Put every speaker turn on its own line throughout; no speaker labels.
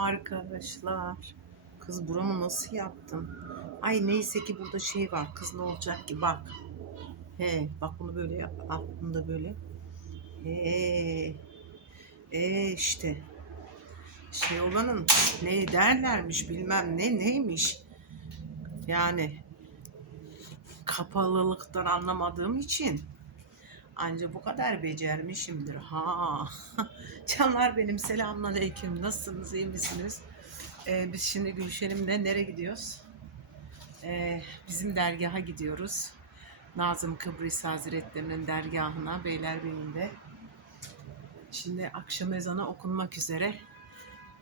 arkadaşlar. Kız buramı nasıl yaptın? Ay neyse ki burada şey var. Kız ne olacak ki bak. He bak bunu böyle yap. Al bunu da böyle. He. E işte. Şey olanın ne derlermiş bilmem ne neymiş. Yani kapalılıktan anlamadığım için anca bu kadar becermişimdir. Ha. Canlar benim selamünaleyküm. Nasılsınız? iyi misiniz? Ee, biz şimdi Gülşen'imle nereye gidiyoruz? Ee, bizim dergaha gidiyoruz. Nazım Kıbrıs Hazretleri'nin dergahına Beylerbeyi'nde. Şimdi akşam ezanı okunmak üzere.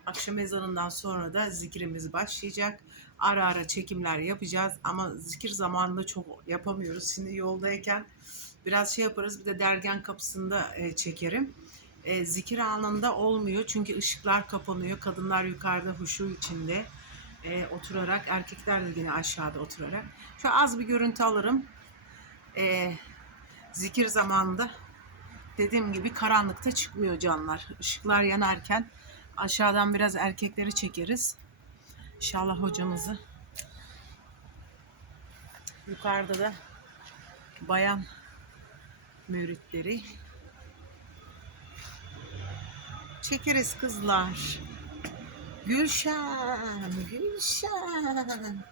Akşam ezanından sonra da zikrimiz başlayacak. Ara ara çekimler yapacağız ama zikir zamanında çok yapamıyoruz. Şimdi yoldayken biraz şey yaparız. Bir de dergen kapısında e, çekerim. E, zikir anında olmuyor çünkü ışıklar kapanıyor. Kadınlar yukarıda huşu içinde e, oturarak, erkekler de yine aşağıda oturarak. Şu az bir görüntü alırım. E, zikir zamanında dediğim gibi karanlıkta çıkmıyor canlar. Işıklar yanarken aşağıdan biraz erkekleri çekeriz. İnşallah hocamızı. Yukarıda da bayan müritleri çekeriz kızlar. Gülşen, Gülşen.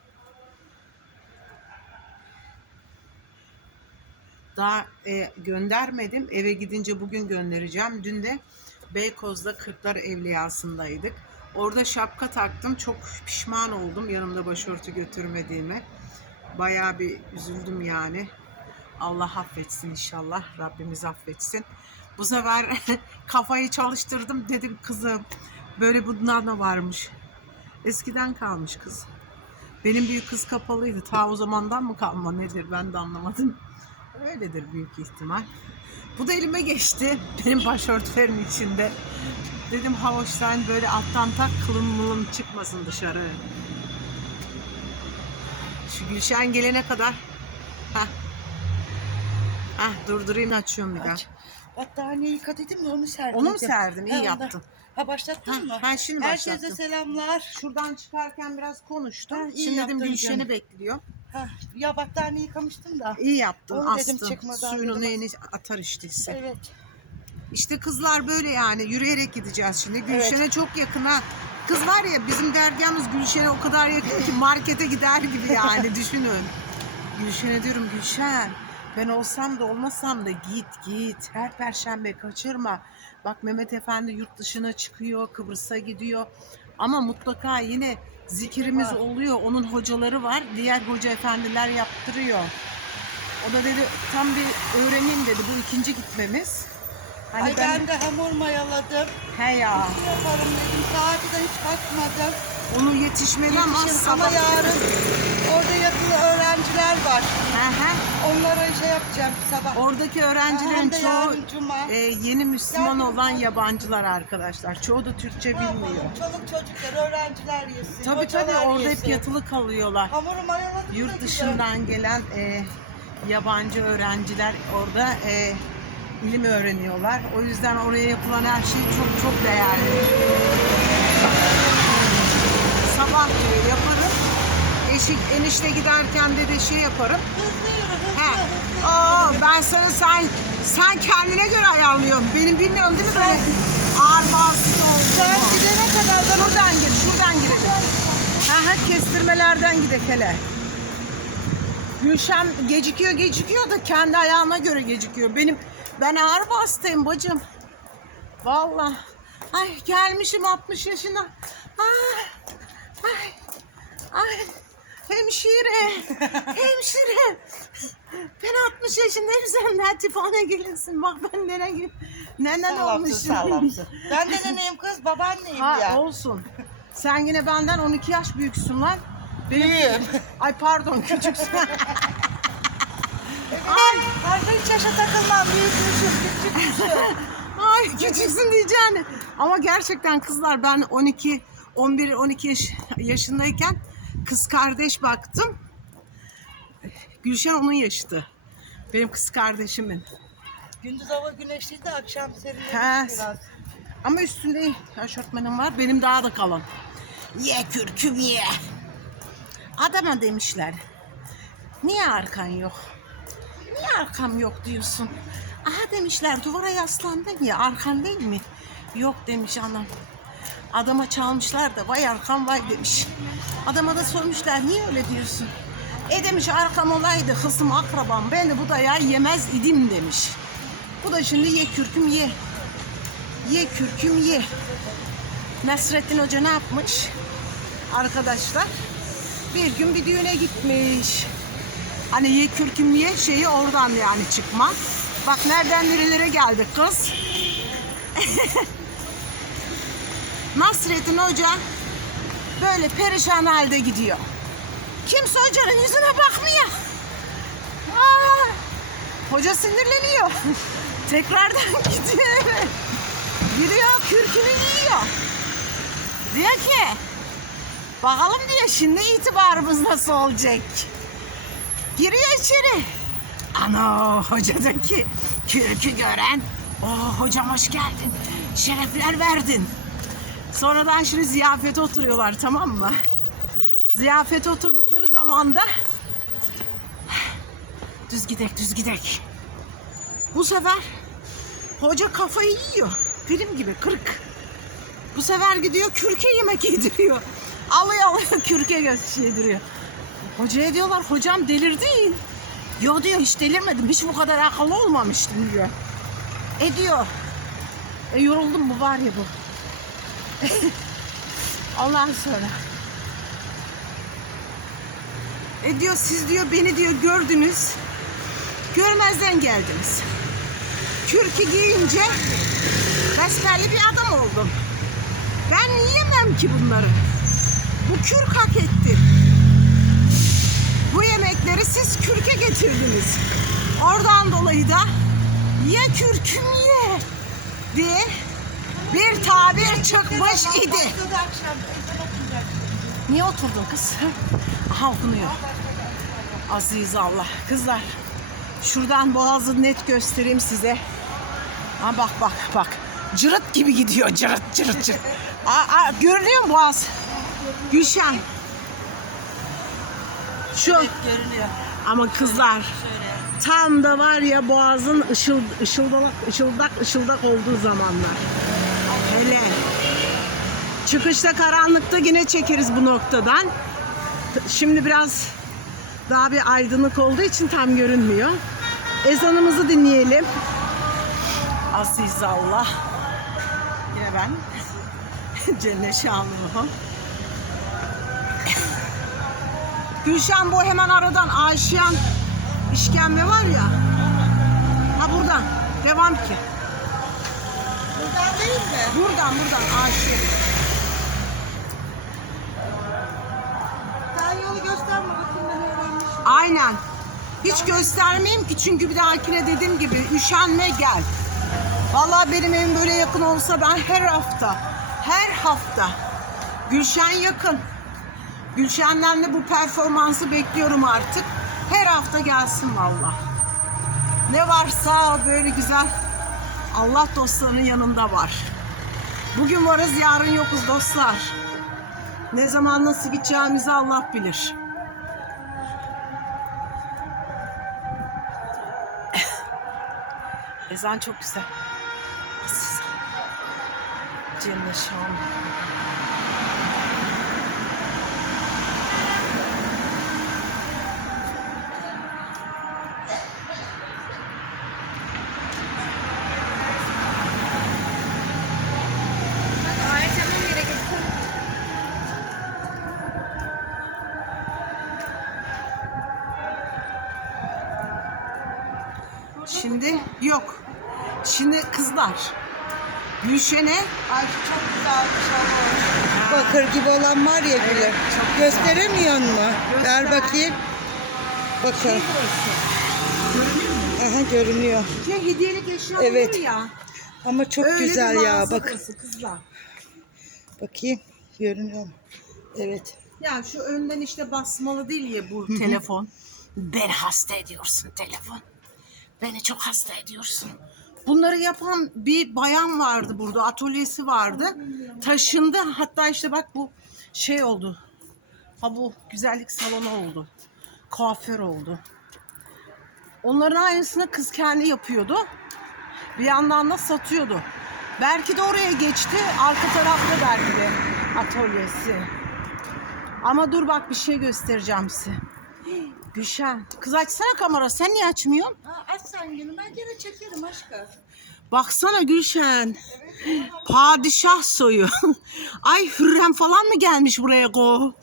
Daha e, göndermedim. Eve gidince bugün göndereceğim. Dün de Beykoz'da Kırklar Evliyası'ndaydık. Orada şapka taktım. Çok pişman oldum yanımda başörtü götürmediğime. Bayağı bir üzüldüm yani. Allah affetsin inşallah. Rabbimiz affetsin. Bu sefer kafayı çalıştırdım. Dedim kızım böyle bunlar da varmış. Eskiden kalmış kız. Benim büyük kız kapalıydı. Ta o zamandan mı kalma nedir ben de anlamadım. Öyledir büyük ihtimal. Bu da elime geçti. Benim başörtülerin içinde. Dedim Havoş sen böyle alttan tak kılın mılın çıkmasın dışarı. Şu Gülşen gelene kadar. Hah. Hah durdurayım açıyorum bir daha.
Aç. Battaniye yıka dedim ya onu serdim.
Onu mu serdin? İyi yaptın.
Ha başlattın
Ha,
mı?
ben şimdi
Herkese
başlattım.
selamlar.
Şuradan çıkarken biraz konuştum.
Ha, iyi
Şimdi dedim
yaptın
Gülşen'i
canım.
bekliyor.
Ha, ya battaniye yıkamıştım da.
İyi yaptın
Onu dedim
astın.
çıkmadan
Suyunu
dedim
neyini atar işte.
Evet.
İşte kızlar böyle yani yürüyerek gideceğiz şimdi. Gülşen'e çok yakın ha. Kız var ya bizim dergahımız Gülşen'e o kadar yakın ki markete gider gibi yani düşünün. Gülşen'e diyorum Gülşen ben olsam da olmasam da git git. Her perşembe kaçırma. Bak Mehmet Efendi yurt dışına çıkıyor, Kıbrıs'a gidiyor. Ama mutlaka yine zikrimiz
Var.
oluyor. Onun hocaları var. Diğer hoca efendiler yaptırıyor. O da dedi tam bir öğreneyim dedi. Bu ikinci gitmemiz. Hani
Ay ben, de hamur mayaladım.
He ya.
Ne yaparım dedim. Saati de hiç bakmadım.
Onu yetişmeli ama
Yetişim
sabah.
yarın orada yatılı öğrenciler var.
Hı hı.
Onlara şey yapacağım sabah.
Oradaki öğrencilerin
de
çoğu
yarın cuma.
e, yeni Müslüman
Yarın-
olan yabancılar arkadaşlar. Çoğu da Türkçe
Ne
bilmiyor.
yapalım? Çoluk çocuklar, öğrenciler yesin.
Tabii tabii
hocalar
orada hep
yesin.
yatılı kalıyorlar.
Hamuru mayaladım da
Yurt
güzel.
dışından gelen e, yabancı öğrenciler orada e, ilim öğreniyorlar. O yüzden oraya yapılan her şey çok çok değerli. Sabah diyor yaparım. Eşik enişte giderken de de şey yaparım.
Hızlı yürü, hızlı.
Aa, ben sana sen sen kendine göre ayarlıyorsun. Benim bilmiyorum değil mi böyle ağır bazı
Sen
olduğunu.
gidene kadar ben
Şuradan gir, şuradan girelim. Ha ha kestirmelerden gidek hele. Gülşen gecikiyor gecikiyor da kendi ayağına göre gecikiyor. Benim ben ağır bastayım bacım. Vallahi. Ay gelmişim 60 yaşına. Ay. Ay. Ay. Hemşire. Hemşire. Ben 60 yaşındayım sen latifane gelinsin. Bak ben nereye gidip nenen olmuşum.
sağlamsın. Ben de neneyim kız, babaanneyim
Ha
ya.
olsun. Sen yine benden 12 yaş büyüksün lan.
Büyüğüm.
Ay pardon küçüksün.
Ay, ay hiç yaşa takılmam. Büyükmüşüm, küçükmüşüm.
Ay küçüksün diyeceğini. Ama gerçekten kızlar ben 12 11 12 yaş, yaşındayken kız kardeş baktım. Gülşen onun yaşıtı. Benim kız kardeşimin.
Gündüz hava güneşliydi, akşam serinlemiş biraz.
Ama üstünde aşortmanım var. Benim daha da kalın. Ye kürküm ye. Adama demişler. Niye arkan yok? Niye arkam yok diyorsun? Aha demişler duvara yaslandın ya arkan değil mi? Yok demiş anam. Adama çalmışlar da vay arkam vay demiş. Adama da sormuşlar niye öyle diyorsun? E demiş arkam olaydı hısım akrabam ben de bu dayağı yemez idim demiş. Bu da şimdi ye kürküm ye. Ye kürküm ye. Nasrettin Hoca ne yapmış? Arkadaşlar bir gün bir düğüne gitmiş. Hani ye kürküm ye şeyi oradan yani çıkma. Bak nereden nerelere geldik kız. Nasrettin Hoca böyle perişan halde gidiyor. Kimse hocanın yüzüne bakmıyor. Aa, hoca sinirleniyor. Tekrardan gidiyor. Giriyor kürkünü giyiyor. Diyor ki bakalım diyor şimdi itibarımız nasıl olacak. Giriyor içeri. Ana hocadaki kürkü gören o hocam hoş geldin. Şerefler verdin. Sonradan şimdi ziyafete oturuyorlar tamam mı? Ziyafete oturdukları zaman da düz gidek düz gidek. Bu sefer hoca kafayı yiyor. Film gibi kırık. Bu sefer gidiyor kürke yemek yediriyor. Alıyor alıyor kürke yediriyor. Hocaya diyorlar hocam delirdin. Yo diyor hiç delirmedim. Hiç bu kadar akıllı olmamıştım diyor. E diyor. E yoruldum mu var ya bu. Ondan sonra. E diyor siz diyor beni diyor gördünüz. Görmezden geldiniz. Kürkü giyince besbelli bir adam oldum. Ben yiyemem ki bunları. Bu kürk hak etti. Bu yemekleri siz kürke getirdiniz. Oradan dolayı da ye kürküm ye diye bir tabir çıkmış idi. Niye oturdun kız? Aha okunuyor. Aziz Allah. Kızlar şuradan boğazı net göstereyim size. Ha bak bak bak. Cırıt gibi gidiyor cırıt cırıt cırıt. Aa, aa, görünüyor mu boğaz? Gülşen. Şu
Görünüyor.
ama kızlar
Şöyle.
tam da var ya boğazın ışıl, ışıldak ışıldak ışıldak olduğu zamanlar. Çıkışta karanlıkta yine çekeriz bu noktadan. Şimdi biraz daha bir aydınlık olduğu için tam görünmüyor. Ezanımızı dinleyelim. Aziz Allah. Yine ben. Cennet şanlığı. Gülşen bu hemen aradan Ayşeyan işkembe var ya. Ha buradan. Devam ki.
Değil mi?
Buradan buradan Ayşe.
Sen yolu gösterme bakayım ben öğrenmişim.
Aynen. Hiç göstermeyeyim ki çünkü bir dahakine dediğim gibi üşenme gel. Vallahi benim evim böyle yakın olsa ben her hafta, her hafta Gülşen yakın. Gülşen'den de bu performansı bekliyorum artık. Her hafta gelsin valla. Ne varsa böyle güzel Allah dostlarının yanında var. Bugün varız yarın yokuz dostlar. Ne zaman nasıl gideceğimizi Allah bilir. Ezan çok güzel. Aziz. Şimdi yok. Şimdi kızlar. Gülşen'e
Ayşe çok güzel bir şey olmuş. Bakır gibi olan var ya bile. Gösteremiyor mu? Ver bakayım. Bakın. Aha görünüyor.
ya hediyelik eşya
Evet.
olur ya.
Ama çok
Öyle bir
güzel ya.
mağaza
Bak.
burası kızlar.
Bakayım. Görünüyor mu? Evet.
Ya şu önden işte basmalı değil ya bu telefon. Beni hasta ediyorsun telefon. Beni çok hasta ediyorsun. Bunları yapan bir bayan vardı burada. Atölyesi vardı. Taşındı. Hatta işte bak bu şey oldu. Ha bu güzellik salonu oldu. Kuaför oldu. Onların aynısını kız kendi yapıyordu. Bir yandan da satıyordu. Belki de oraya geçti. Arka tarafta belki de atölyesi. Ama dur bak bir şey göstereceğim size. Gülşen. Kız açsana kamera. Sen niye açmıyorsun?
Ha, aç sen günü ben gene çekerim aşkım.
Baksana Gülşen. Padişah soyu. Ay Hürrem falan mı gelmiş buraya go?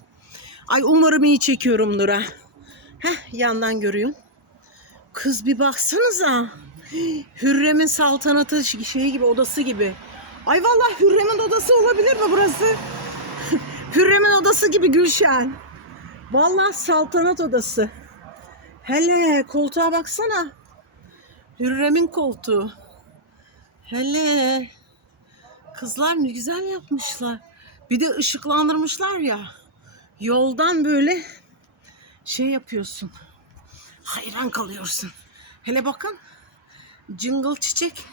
Ay umarım iyi çekiyorumdur ha. Heh yandan görüyorum. Kız bir baksanıza. Hürrem'in saltanatı şeyi gibi odası gibi. Ay vallahi Hürrem'in odası olabilir mi burası? Hürrem'in odası gibi Gülşen. Vallahi saltanat odası. Hele koltuğa baksana. Hürrem'in koltuğu. Hele. Kızlar ne güzel yapmışlar. Bir de ışıklandırmışlar ya. Yoldan böyle şey yapıyorsun. Hayran kalıyorsun. Hele bakın. Jingle çiçek.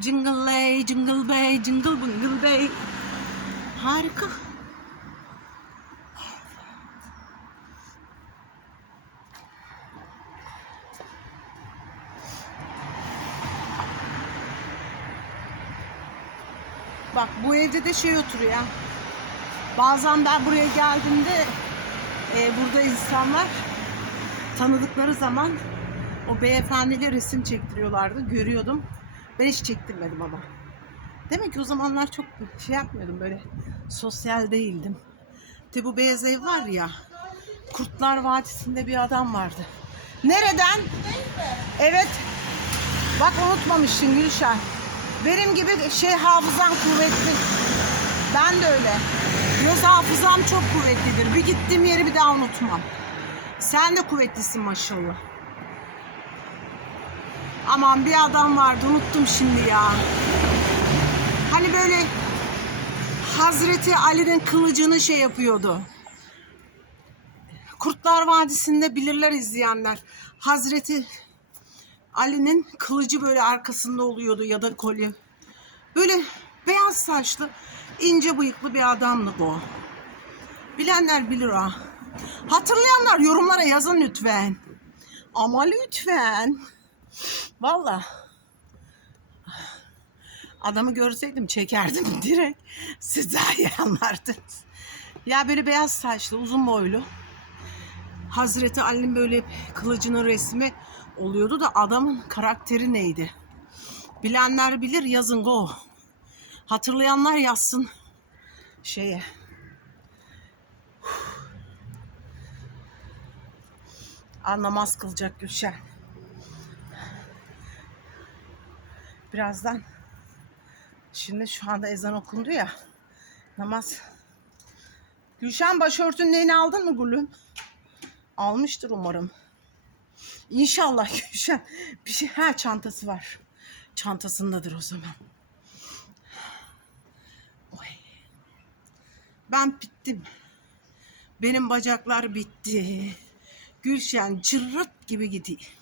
Jingle lay, jingle bey, jingle bungle bey. Harika. Bak bu evde de şey oturuyor. Bazen ben buraya geldiğimde e, burada insanlar tanıdıkları zaman o beyefendiyle resim çektiriyorlardı. Görüyordum. Ben hiç çektirmedim ama. Demek ki o zamanlar çok şey yapmıyordum böyle sosyal değildim. De bu beyaz ev var ya Kurtlar Vadisi'nde bir adam vardı. Nereden? Evet. Bak unutmamışsın Gülşen. Benim gibi şey hafızam kuvvetli. Ben de öyle. Göz hafızam çok kuvvetlidir. Bir gittiğim yeri bir daha unutmam. Sen de kuvvetlisin maşallah. Aman bir adam vardı unuttum şimdi ya. Hani böyle Hazreti Ali'nin kılıcını şey yapıyordu. Kurtlar Vadisi'nde bilirler izleyenler. Hazreti Ali'nin kılıcı böyle arkasında oluyordu ya da kolye. Böyle beyaz saçlı, ince bıyıklı bir adamdı bu. Bilenler bilir ha. Hatırlayanlar yorumlara yazın lütfen. Ama lütfen. Valla. Adamı görseydim çekerdim direkt. Siz daha iyi anlardınız. Ya böyle beyaz saçlı, uzun boylu. Hazreti Ali'nin böyle kılıcının resmi oluyordu da adamın karakteri neydi? Bilenler bilir yazın go. Hatırlayanlar yazsın şeye. Aa, namaz kılacak Gülşen. Birazdan şimdi şu anda ezan okundu ya. Namaz. Gülşen başörtünün neyini aldın mı gülüm? Almıştır umarım. İnşallah Gülşen. Bir şey ha çantası var. Çantasındadır o zaman. Ben bittim. Benim bacaklar bitti. Gülşen cırrat gibi gidiyor.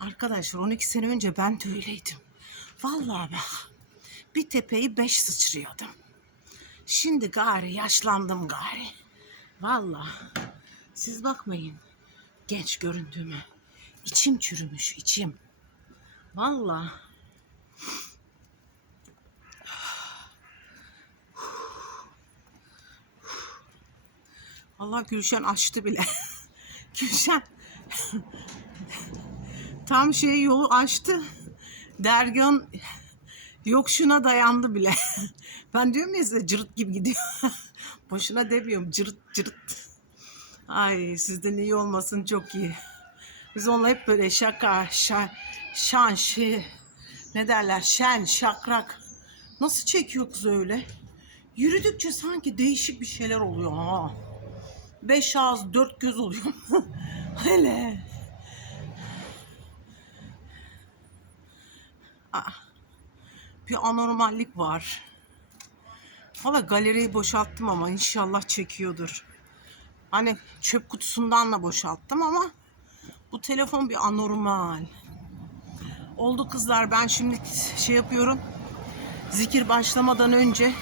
Arkadaşlar 12 sene önce ben de öyleydim. Vallahi bak. Bir tepeyi beş sıçrıyordum. Şimdi gari yaşlandım gari. Vallahi. Siz bakmayın genç göründüğüme. İçim çürümüş içim. Vallahi. Allah Gülşen açtı bile. Gülşen tam şey yolu açtı. Dergan yok şuna dayandı bile. Ben diyorum ya size cırt gibi gidiyor. Boşuna demiyorum cırt cırt. Ay sizden iyi olmasın çok iyi. Biz onunla hep böyle şaka, şa, şan, şey, ne derler, şen, şakrak. Nasıl çekiyor kız öyle? Yürüdükçe sanki değişik bir şeyler oluyor ha. Beş ağız, dört göz oluyor. Hele. Bir anormallik var. Valla galeriyi boşalttım ama inşallah çekiyordur. Hani çöp kutusundan da boşalttım ama bu telefon bir anormal. Oldu kızlar ben şimdi şey yapıyorum. Zikir başlamadan önce